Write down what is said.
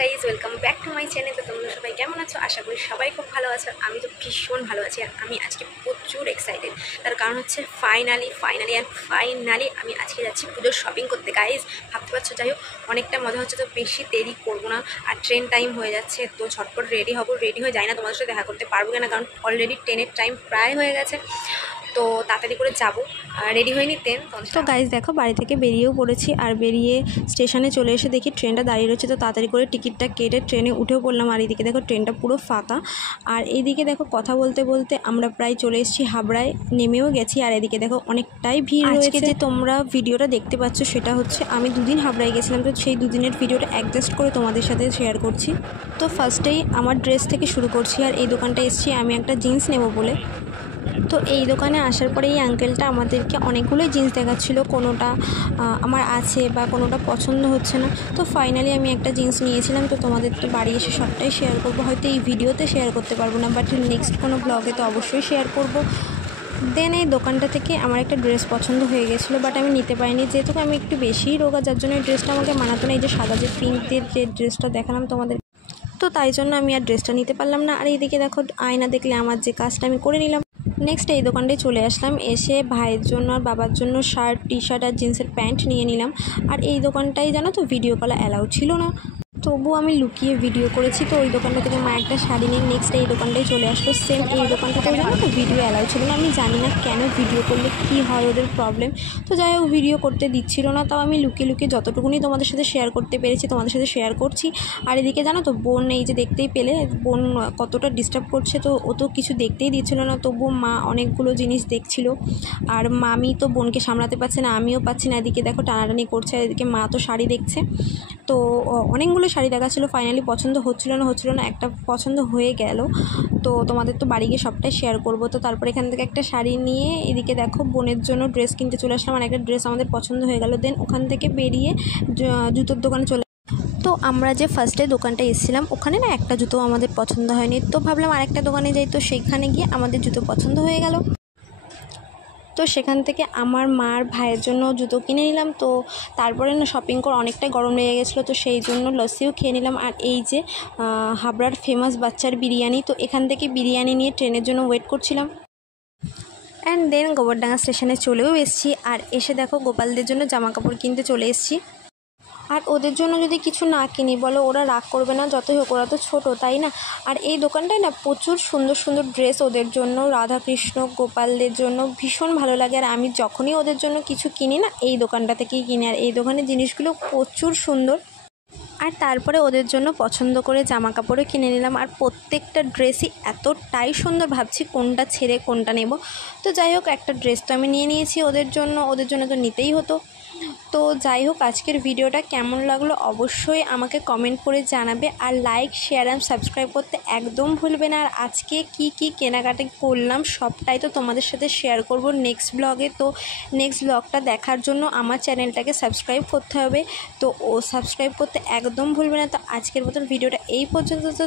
Guys welcome back to my channel. তো তোমরা সবাই কেমন আছো? আশা করি সবাই খুব ভালো আছো। আমি তো ভীষণ ভালো আছি আর আমি আজকে প্রচুর এক্সাইটেড। তার কারণ হচ্ছে ফাইনালি আমি আজকে যাচ্ছি পুজোর শপিং করতে। গাইজ ভাবতে পারছো, যাই হোক অনেকটা মজা হচ্ছে। তো বেশি দেরি করবো না, আর ট্রেন টাইম হয়ে যাচ্ছে, তো ঝটপট রেডি হবো। রেডি হয়ে যাই না তোমাদের সাথে দেখা করতে পারবো কিনা, কারণ অলরেডি ট্রেনের টাইম প্রায় হয়ে গেছে, তো তাড়াতাড়ি করে যাবো। রেডি হয়ে নিতেন তো গাইজ দেখো বাড়ি থেকে বেরিয়েও পড়েছি, আর বেরিয়ে স্টেশনে চলে এসে দেখি ট্রেনটা দাঁড়িয়ে রয়েছে। তো তাড়াতাড়ি করে টিকিটটা কেটে ট্রেনে উঠেও পড়লাম। আর এইদিকে দেখো ট্রেনটা পুরো ফাঁকা, আর এইদিকে দেখো কথা বলতে বলতে আমরা প্রায় চলে এসেছি হাবড়ায়, নেমেও গেছি। আর এদিকে দেখো অনেকটাই ভিড় রয়েছে। যে তোমরা ভিডিওটা দেখতে পাচ্ছ সেটা হচ্ছে আমি দুদিন হাবড়ায় গেছিলাম, তো সেই দুদিনের ভিডিওটা অ্যাডজাস্ট করে তোমাদের সাথে শেয়ার করছি। তো ফার্স্টেই আমার ড্রেস থেকে শুরু করছি, আর এই দোকানটা এসেছি আমি একটা জিন্স নেব বলে। তো এই দোকানে আসার পরে এই আঙ্কেলটা আমাদেরকে অনেকগুলোই জিন্স দেখাচ্ছিলো, কোনোটা আমার আছে বা কোনোটা পছন্দ হচ্ছে না। তো ফাইনালি আমি একটা জিন্স নিয়েছিলাম। তো তোমাদের তো বাড়ি এসে সবটাই শেয়ার করবো, হয়তো এই ভিডিওতে শেয়ার করতে পারবো না, বাট নেক্সট কোনো ব্লগে তো অবশ্যই শেয়ার করব। দেন এই দোকানটা থেকে আমার একটা ড্রেস পছন্দ হয়ে গেছিলো, বাট আমি নিতে পারিনি, যেহেতু আমি একটু বেশিই রোগা, যার জন্য এই ড্রেসটা আমাকে মানাতো না। এই যে সাদা যে পিঙ্কের যে ড্রেসটা দেখালাম তোমাদের, তো তাই জন্য আমি আর ড্রেসটা নিতে পারলাম না। আর এইদিকে দেখো আয়না দেখলে আমার যে কাজটা আমি করে নিলাম। নেক্সট এই দোকানটায় চলে আসলাম, এসে ভাইয়ের জন্য আর বাবার জন্য শার্ট, টি শার্ট আর জিন্সের প্যান্ট নিয়ে নিলাম। আর এই দোকানটাই জানো তো ভিডিও করা অ্যালাউ ছিল না, তবুও আমি লুকিয়ে ভিডিও করেছি। তো ওই দোকানটা থেকে মা একটা শাড়ি নিয়ে নেক্সট এই দোকানটাই চলে আসলো। সেম এই দোকানটাতেও জানো তো ভিডিও অ্যালাউ ছিল না। আমি জানি না কেন, ভিডিও করলে কী হয় ওদের প্রবলেম। তো যাই হোক ভিডিও করতে দিচ্ছিল না, তাও আমি লুকিয়ে লুকিয়ে যতটুকুনি তোমাদের সাথে শেয়ার করতে পেরেছি তোমাদের সাথে শেয়ার করছি। আর এদিকে জানো তো বোন, এই যে দেখতেই পেলে বোন কতটা ডিস্টার্ব করছে, তো ও তো কিছু দেখতেই দিচ্ছিল না, তবুও মা অনেকগুলো জিনিস দেখছিল। আর মামি তো বোনকে সামলাতে পারছে না, আমিও পাচ্ছি না। এদিকে দেখো টানাটানি করছে, আর এদিকে মা তো শাড়ি দেখছে। তো অনেকগুলো শাড়ি দেখাচ্ছিলো, ফাইনালি পছন্দ হচ্ছিল না, একটা পছন্দ হয়ে গেল। তো তোমাদের তো বাড়ি গিয়ে সবটাই শেয়ার করব। তো তারপর এখান থেকে একটা শাড়ি নিয়ে এদিকে দেখো বোনের জন্য ড্রেস কিনতে চলে আসলাম, আর একটা ড্রেস আমাদের পছন্দ হয়ে গেল। দেন ওখান থেকে বেরিয়ে জুতোর দোকানে চলে। তো আমরা যে ফার্স্টে দোকানটা এসেছিলাম ওখানে না একটা জুতো আমাদের পছন্দ হয়নি, তো ভাবলাম আরেকটা দোকানে যাই। তো সেইখানে গিয়ে আমাদের জুতো পছন্দ হয়ে গেল, তো সেখান থেকে আমার মার ভাইয়ের জন্য জুতো কিনে নিলাম। তো তারপরে না শপিং করে অনেকটাই গরম লেগে গেছিলো, তো সেই জন্য লস্যিও খেয়ে নিলাম। আর এই যে হাবড়ার ফেমাস বাচ্চার বিরিয়ানি, তো এখান থেকে বিরিয়ানি নিয়ে ট্রেনের জন্য ওয়েট করছিলাম। অ্যান্ড দেন গোবরডাঙ্গা স্টেশনে চলেও এসেছি, আর এসে দেখো গোপালদের জন্য জামা কাপড় কিনতে চলে এসেছি। আর ওদের জন্য যদি কিছু না কিনি বলো ওরা রাগ করবে না, যতই হোক ওরা তো ছোটো, তাই না? আর এই দোকানটায় না প্রচুর সুন্দর সুন্দর ড্রেস ওদের জন্য, রাধাকৃষ্ণ গোপালদের জন্য ভীষণ ভালো লাগে। আর আমি যখনই ওদের জন্য কিছু কিনি না এই দোকানটা থেকেই কিনি, আর এই দোকানের জিনিসগুলো প্রচুর সুন্দর। আর তারপরে ওদের জন্য পছন্দ করে জামা কাপড়ও কিনে নিলাম, আর প্রত্যেকটা ড্রেসই এতটাই সুন্দর, ভাবছি কোনটা ছেড়ে কোনটা নেব। তো যাই হোক একটা ড্রেস তো আমি নিয়ে নিয়েছি ওদের জন্য তো নিতেই হতো। তো যাই হোক আজকের ভিডিওটা কেমন লাগলো অবশ্যই আমাকে কমেন্ট করে জানাবে, আর লাইক শেয়ার অ্যান্ড সাবস্ক্রাইব করতে একদম ভুলবে না। আর আজকে কি কেনাকাটা করলাম সবটাই তো তোমাদের সাথে শেয়ার করব নেক্সট ব্লগে। তো নেক্সট ব্লগটা দেখার জন্য আমার চ্যানেলটাকে সাবস্ক্রাইব করতে হবে, তো সাবস্ক্রাইব করতে একদম ভুলবে না। তো আজকের মতন ভিডিওটা এই পর্যন্ত। তো